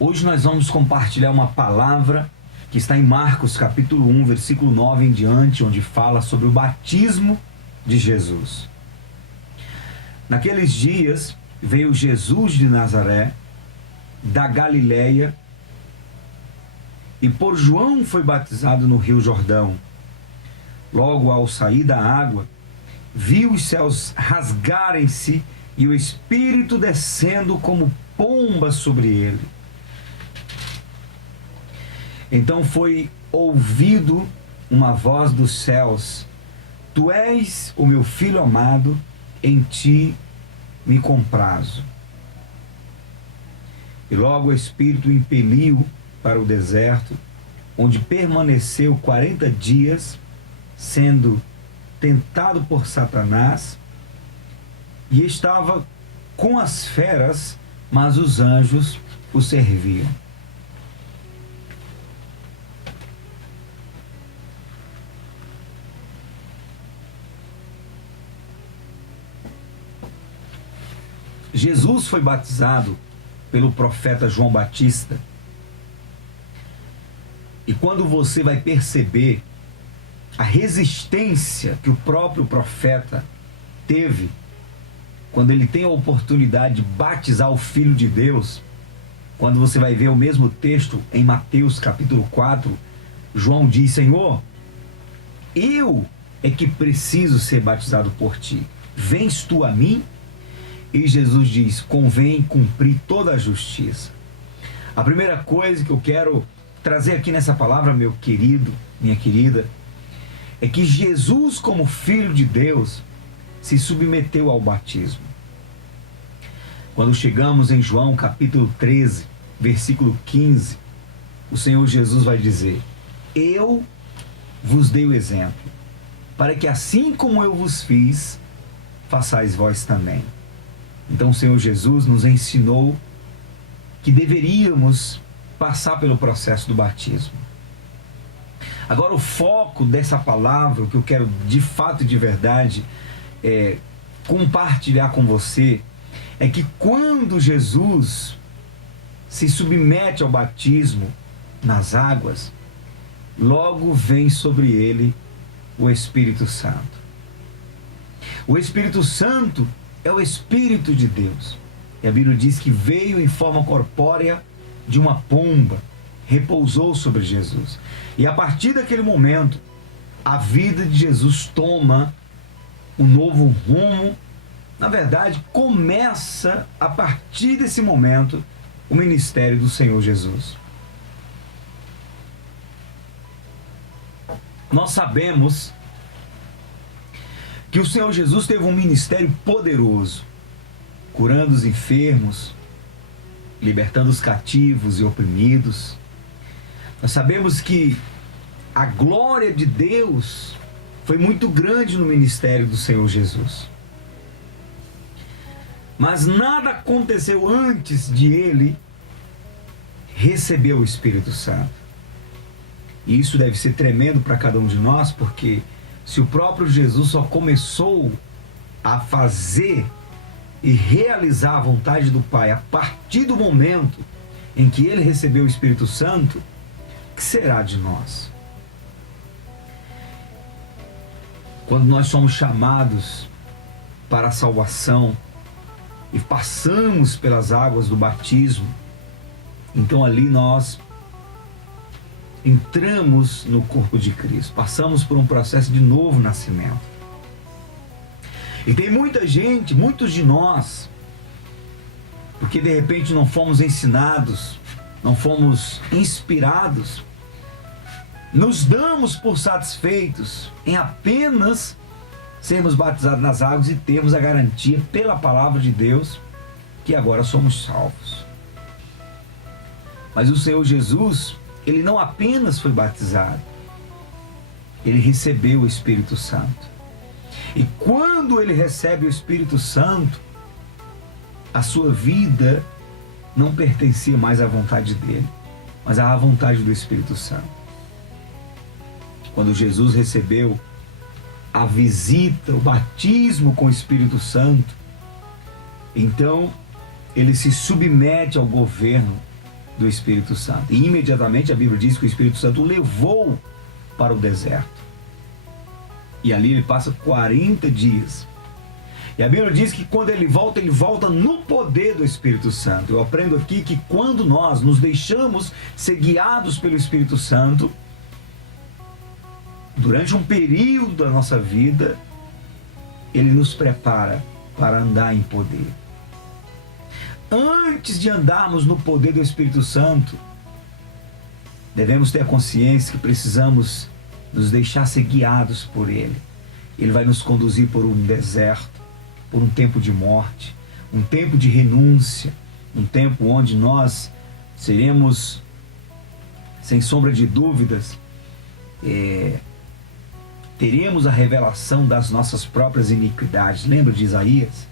Hoje nós vamos compartilhar uma palavra que está em Marcos capítulo 1, versículo 9 em diante, onde fala sobre o batismo de Jesus. Naqueles dias veio Jesus de Nazaré, da Galileia, e por João foi batizado no Rio Jordão. Logo ao sair da água, viu os céus rasgarem-se e o Espírito descendo como pomba sobre ele. Então foi ouvido uma voz dos céus: Tu és o meu Filho amado, em ti me comprazo. E logo o Espírito o impeliu para o deserto, onde permaneceu 40 dias, sendo tentado por Satanás, e estava com as feras, mas os anjos o serviam. Jesus foi batizado pelo profeta João Batista. E quando você vai perceber a resistência que o próprio profeta teve, quando ele tem a oportunidade de batizar o Filho de Deus, quando você vai ver o mesmo texto em Mateus capítulo 4, João diz: Senhor, eu é que preciso ser batizado por ti. Vens tu a mim? E Jesus diz: convém cumprir toda a justiça. A primeira coisa que eu quero trazer aqui nessa palavra, meu querido, minha querida, é que Jesus, como Filho de Deus, se submeteu ao batismo. Quando chegamos em João capítulo 13, versículo 15, o Senhor Jesus vai dizer: eu vos dei o exemplo, para que assim como eu vos fiz, façais vós também. Então o Senhor Jesus nos ensinou que deveríamos passar pelo processo do batismo. Agora, o foco dessa palavra, o que eu quero de fato e de verdade compartilhar com você, é que quando Jesus se submete ao batismo nas águas, logo vem sobre ele o Espírito Santo. O Espírito Santo é o Espírito de Deus. E a Bíblia diz que veio em forma corpórea de uma pomba, repousou sobre Jesus. E a partir daquele momento, a vida de Jesus toma um novo rumo. Na verdade, começa a partir desse momento o ministério do Senhor Jesus. Nós sabemos que o Senhor Jesus teve um ministério poderoso, curando os enfermos, libertando os cativos e oprimidos. Nós sabemos que a glória de Deus foi muito grande no ministério do Senhor Jesus. Mas nada aconteceu antes de ele receber o Espírito Santo. E isso deve ser tremendo para cada um de nós, porque se o próprio Jesus só começou a fazer e realizar a vontade do Pai a partir do momento em que ele recebeu o Espírito Santo, o que será de nós? Quando nós somos chamados para a salvação e passamos pelas águas do batismo, então ali nós entramos no corpo de Cristo, passamos por um processo de novo nascimento. E tem muita gente, muitos de nós, porque de repente não fomos ensinados, não fomos inspirados, nos damos por satisfeitos em apenas sermos batizados nas águas e termos a garantia pela palavra de Deus que agora somos salvos. Mas o Senhor Jesus, ele não apenas foi batizado, ele recebeu o Espírito Santo. E quando ele recebe o Espírito Santo, a sua vida não pertencia mais à vontade dele, mas à vontade do Espírito Santo. Quando Jesus recebeu a visita, o batismo com o Espírito Santo, então ele se submete ao governo do Espírito Santo. E imediatamente a Bíblia diz que o Espírito Santo o levou para o deserto. E ali ele passa 40 dias. E a Bíblia diz que quando ele volta no poder do Espírito Santo. Eu aprendo aqui que quando nós nos deixamos ser guiados pelo Espírito Santo, durante um período da nossa vida, ele nos prepara para andar em poder. Antes de andarmos no poder do Espírito Santo, devemos ter a consciência que precisamos nos deixar ser guiados por ele. Ele vai nos conduzir por um deserto, por um tempo de morte, um tempo de renúncia, um tempo onde nós seremos, sem sombra de dúvidas, teremos a revelação das nossas próprias iniquidades. Lembra de Isaías,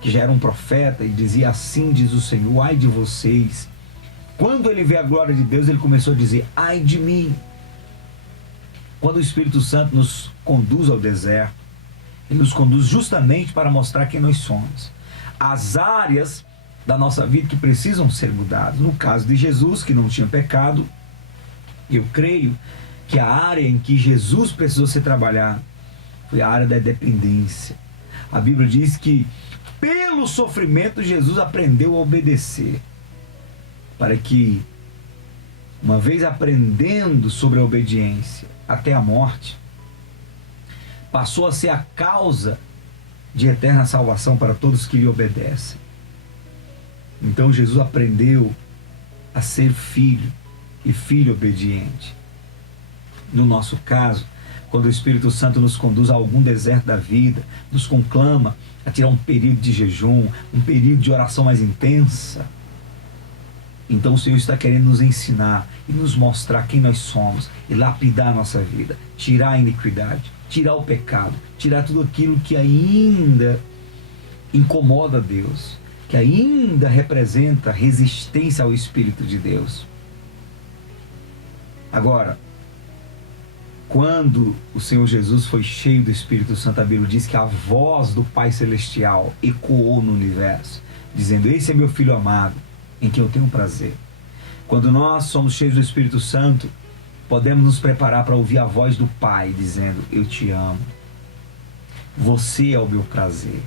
que já era um profeta e dizia: assim diz o Senhor, ai de vocês. Quando ele vê a glória de Deus, ele começou a dizer: ai de mim. Quando o Espírito Santo nos conduz ao deserto, ele nos conduz justamente para mostrar quem nós somos, as áreas da nossa vida que precisam ser mudadas. No caso de Jesus, que não tinha pecado, eu creio que a área em que Jesus precisou ser trabalhado foi a área da dependência. A Bíblia diz que pelo sofrimento Jesus aprendeu a obedecer, para que, uma vez aprendendo sobre a obediência até a morte, passou a ser a causa de eterna salvação para todos que lhe obedecem. Então Jesus aprendeu a ser filho, e filho obediente. No nosso caso, quando o Espírito Santo nos conduz a algum deserto da vida, nos conclama a tirar um período de jejum, um período de oração mais intensa, então o Senhor está querendo nos ensinar e nos mostrar quem nós somos e lapidar a nossa vida, tirar a iniquidade, tirar o pecado, tirar tudo aquilo que ainda incomoda a Deus, que ainda representa resistência ao Espírito de Deus. Agora, quando o Senhor Jesus foi cheio do Espírito Santo, a Bíblia diz que a voz do Pai Celestial ecoou no universo, dizendo: esse é meu Filho amado, em quem eu tenho prazer. Quando nós somos cheios do Espírito Santo, podemos nos preparar para ouvir a voz do Pai dizendo: eu te amo, você é o meu prazer.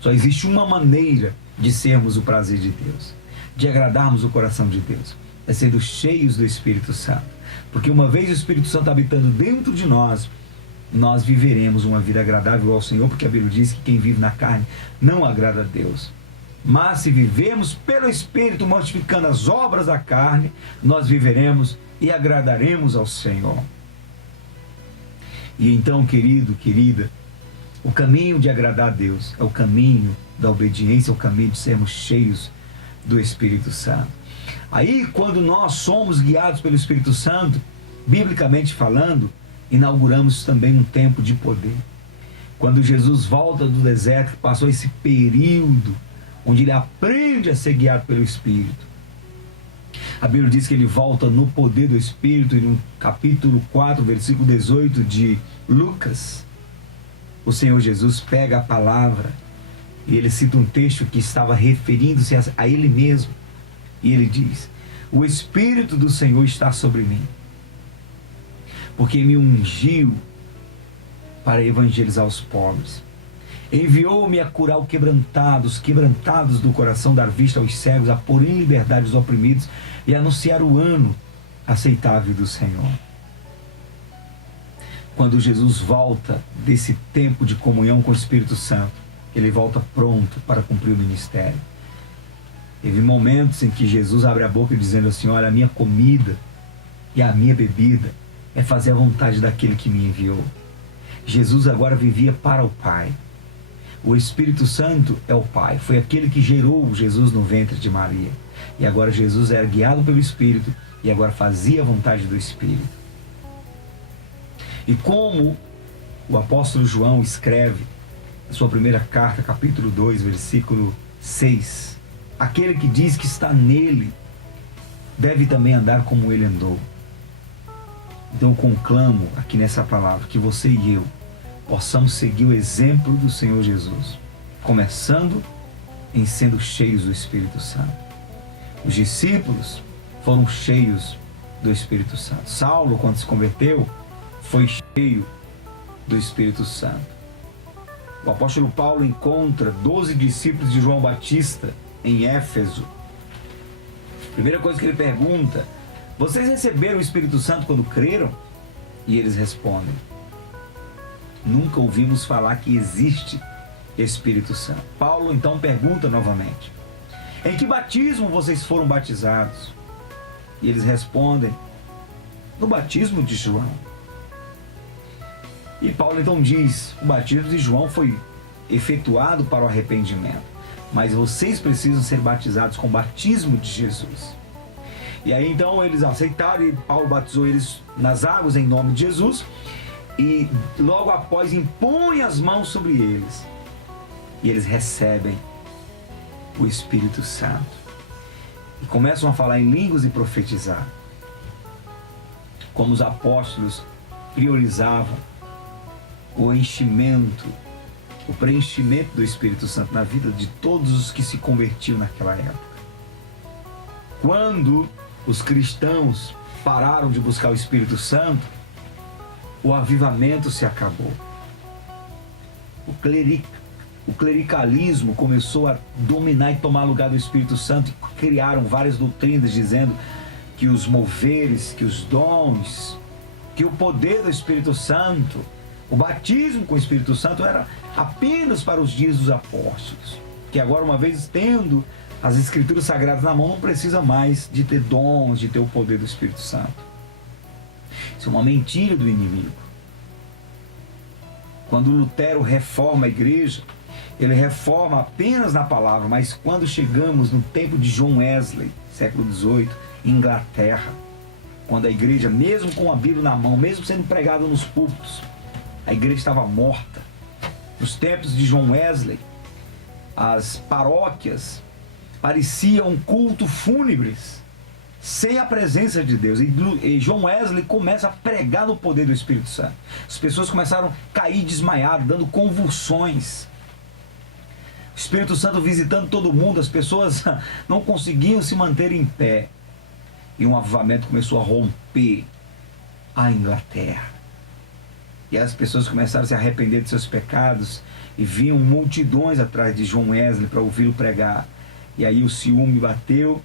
Só existe uma maneira de sermos o prazer de Deus, de agradarmos o coração de Deus, é sendo cheios do Espírito Santo. Porque uma vez o Espírito Santo habitando dentro de nós, nós viveremos uma vida agradável ao Senhor, porque a Bíblia diz que quem vive na carne não agrada a Deus. Mas se vivemos pelo Espírito, mortificando as obras da carne, nós viveremos e agradaremos ao Senhor. E então, querido, querida, o caminho de agradar a Deus é o caminho da obediência, é o caminho de sermos cheios do Espírito Santo. Aí, quando nós somos guiados pelo Espírito Santo, biblicamente falando, inauguramos também um tempo de poder. Quando Jesus volta do deserto, passou esse período onde ele aprende a ser guiado pelo Espírito. A Bíblia diz que ele volta no poder do Espírito, e no capítulo 4, versículo 18 de Lucas, o Senhor Jesus pega a palavra e ele cita um texto que estava referindo-se a ele mesmo, e ele diz: o Espírito do Senhor está sobre mim, porque me ungiu para evangelizar os pobres. Enviou-me a curar os quebrantados do coração, dar vista aos cegos, a pôr em liberdade os oprimidos e anunciar o ano aceitável do Senhor. Quando Jesus volta desse tempo de comunhão com o Espírito Santo, ele volta pronto para cumprir o ministério. Teve momentos em que Jesus abre a boca dizendo assim: olha, a minha comida e a minha bebida é fazer a vontade daquele que me enviou. Jesus agora vivia para o Pai. O Espírito Santo é o Pai, foi aquele que gerou Jesus no ventre de Maria. E agora Jesus era guiado pelo Espírito e agora fazia a vontade do Espírito. E como o apóstolo João escreve na sua primeira carta, capítulo 2, versículo 6, aquele que diz que está nele deve também andar como ele andou. Então eu conclamo aqui nessa palavra que você e eu possamos seguir o exemplo do Senhor Jesus, começando em sendo cheios do Espírito Santo. Os discípulos foram cheios do Espírito Santo. Saulo, quando se converteu, foi cheio do Espírito Santo. O apóstolo Paulo encontra 12 discípulos de João Batista em Éfeso. Primeira coisa que ele pergunta: vocês receberam o Espírito Santo quando creram? E eles respondem: nunca ouvimos falar que existe Espírito Santo. Paulo então pergunta novamente: em que batismo vocês foram batizados? E eles respondem: no batismo de João. E Paulo então diz: o batismo de João foi efetuado para o arrependimento, mas vocês precisam ser batizados com o batismo de Jesus. E aí então eles aceitaram e Paulo batizou eles nas águas em nome de Jesus, e logo após impõe as mãos sobre eles e eles recebem o Espírito Santo e começam a falar em línguas e profetizar. Como os apóstolos priorizavam o enchimento, o preenchimento do Espírito Santo na vida de todos os que se convertiam naquela época. Quando os cristãos pararam de buscar o Espírito Santo, o avivamento se acabou. O clericalismo começou a dominar e tomar lugar do Espírito Santo, e criaram várias doutrinas dizendo que os moveres, que os dons, que o poder do Espírito Santo, o batismo com o Espírito Santo era apenas para os dias dos apóstolos, que agora, uma vez tendo as Escrituras Sagradas na mão, não precisa mais de ter dons, de ter o poder do Espírito Santo. Isso é uma mentira do inimigo. Quando Lutero reforma a igreja, ele reforma apenas na palavra, mas quando chegamos no tempo de John Wesley, século XVIII, Inglaterra, quando a igreja, mesmo com a Bíblia na mão, mesmo sendo pregada nos púlpitos, a igreja estava morta. Nos tempos de John Wesley, as paróquias pareciam culto fúnebres, sem a presença de Deus. E John Wesley começa a pregar no poder do Espírito Santo. As pessoas começaram a cair desmaiadas, dando convulsões. O Espírito Santo visitando todo mundo, as pessoas não conseguiam se manter em pé. E um avivamento começou a romper a Inglaterra. E as pessoas começaram a se arrepender de seus pecados e vinham multidões atrás de John Wesley para ouvi-lo pregar. E aí o ciúme bateu,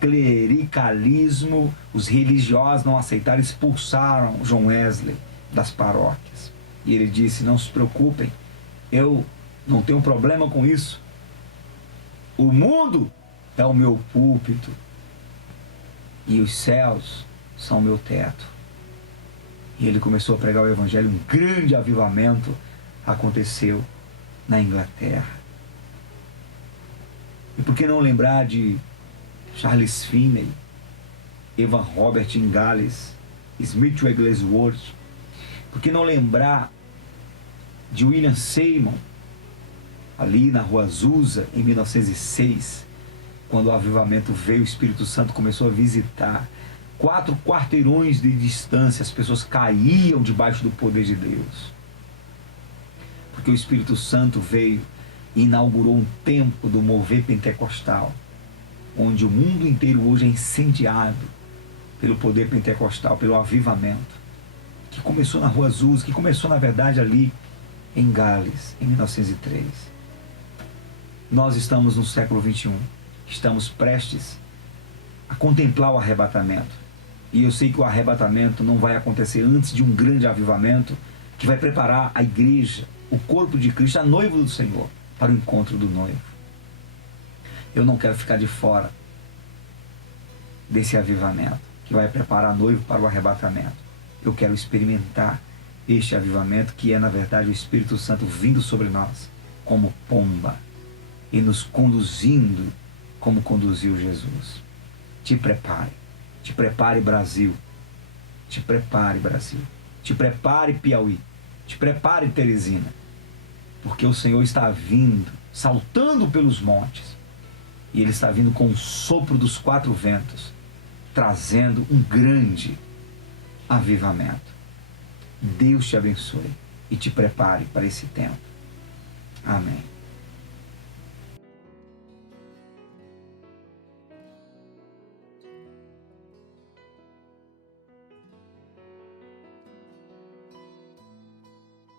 clericalismo, os religiosos não aceitaram, expulsaram John Wesley das paróquias. E ele disse: não se preocupem, eu não tenho problema com isso. O mundo é o meu púlpito e os céus são o meu teto. E ele começou a pregar o evangelho. Um grande avivamento aconteceu na Inglaterra. E por que não lembrar de Charles Finney, Evan Robert Inglis, Smith Wigglesworth? Por que não lembrar de William Seymour, ali na Rua Azusa, em 1906, quando o avivamento veio, o Espírito Santo começou a visitar. 4 quarteirões de distância, as pessoas caíam debaixo do poder de Deus. Porque o Espírito Santo veio e inaugurou um tempo do mover pentecostal, onde o mundo inteiro hoje é incendiado pelo poder pentecostal, pelo avivamento, que começou na Rua Azusa, que começou, na verdade, ali em Gales, em 1903. Nós estamos no século XXI, estamos prestes a contemplar o arrebatamento. E eu sei que o arrebatamento não vai acontecer antes de um grande avivamento que vai preparar a igreja, o corpo de Cristo, a noiva do Senhor, para o encontro do noivo. Eu não quero ficar de fora desse avivamento que vai preparar a noiva para o arrebatamento. Eu quero experimentar este avivamento, que é, na verdade, o Espírito Santo vindo sobre nós como pomba e nos conduzindo como conduziu Jesus. Te prepare Brasil, te prepare Brasil, te prepare Piauí, te prepare Teresina, porque o Senhor está vindo, saltando pelos montes, e Ele está vindo com o sopro dos 4 ventos, trazendo um grande avivamento. Deus te abençoe e te prepare para esse tempo. Amém.